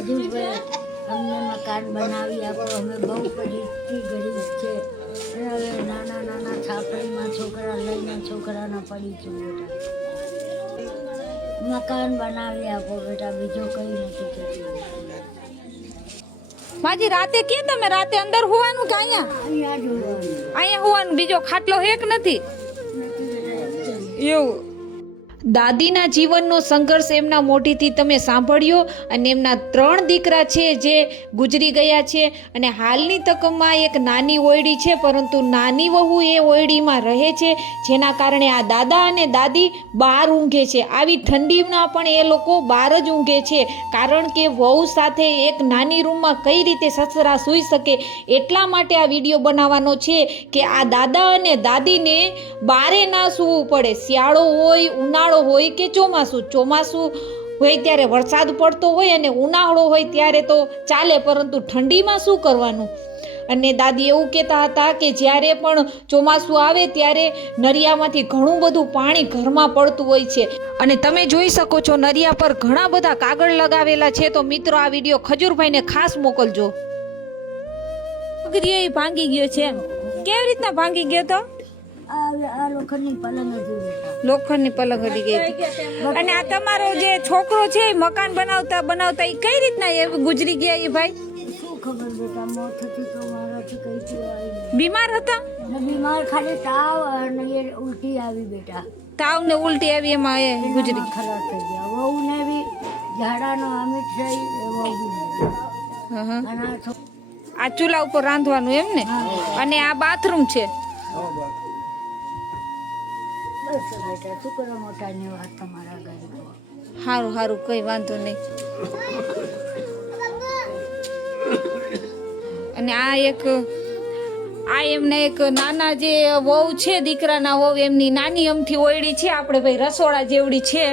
ખજૂરભાઈ અમને મકાન બનાવી આપો, અમે બહુ પરિસ્થિતિ ગરીબ છે. હવે નાના નાના છાપડીમાં છોકરા લઈને છોકરાના પડી છું બેટા. મકાન બનાવી આપો બેટા, બીજો કંઈ નથી કહેતી. માજી રાતે ક્યાં તમે રાતે અંદર હોવાનું કે અહીંયા અહીંયા જોવાનું અહીંયા હોવાનું? બીજો ખાટલો હેક નથી એવું? દાદીના જીવનનો સંઘર્ષ એમના મોઢેથી તમે સાંભળ્યો અને એમના 3 દીકરા છે જે ગુજરી ગયા છે અને હાલની તકમાં એક નાની ઓયડી છે, પરંતુ નાની વહુ એ ઓયડીમાં રહે છે, જેના કારણે આ દાદા અને દાદી બહાર ઊંઘે છે. આવી ઠંડીમાં પણ એ લોકો બહાર જ ઊંઘે છે, કારણ કે વહુ સાથે એક નાની રૂમમાં કઈ રીતે સસરા સૂઈ શકે. એટલા માટે આ વિડીયો બનાવવાનો છે કે આ દાદા અને દાદીને બારે ના સૂવું પડે. શિયાળો હોય, ઉનાળો હોય કે ચોમાસું હોય ત્યારે વરસાદ પડતો હોય અને ઉનાળો હોય ત્યારે તો ચાલે, પરંતુ ઠંડીમાં શું કરવાનું? અને દાદી એવું કહેતા હતા કે જ્યારે પણ ચોમાસું આવે ત્યારે નરિયામાંથી ઘણું બધું પાણી ઘરમાં પડતું હોય છે. અને તમે જોઈ શકો છો નરિયા પર ઘણા બધા કાગળ લગાવેલા છે. તો મિત્રો આ વિડીયો ખજૂરભાઈને ખાસ મોકલજો. ભાંગી ગયો છે એમ? કેવી રીતના ભાંગી ગયો તો? આ લોખંડની પલંગ હતી બેટા. લોખંડની પલંગ હટી ગઈ હતી. અને આ તમારો જે છોકરો છે એ મકાન બનાવતા એ કઈ રીતના એ ગુજરી ગયા? એ ભાઈ શું ખબર બેટા, મોત હતી તો મારાથી કઈ કહેવાય નહીં. બીમાર હતા? બીમાર ખાલી તાવ અને એ ઉલટી આવી બેટા. તાવ ને ઉલટી આવી એમાં એ ગુજરી ખરાબ થઈ ગયા. વહુને બી ઝાડાનો અમિત થઈ, વહુ બી. અને આ ચૂલા ઉપર રાંધવાનું એમ ને? અને આ બાથરૂમ છે. બસ બેટા, શું કરો મોટાની વાત તમારા ઘરે. સારું સારું, કઈ વાંધો નહીં. અને આ એમના એક નાના જે વહુ છે, દીકરાના વહુ, એમની નાની અમથી ઓયડી છે, આપણે ભાઈ રસોડા જેવડી છે.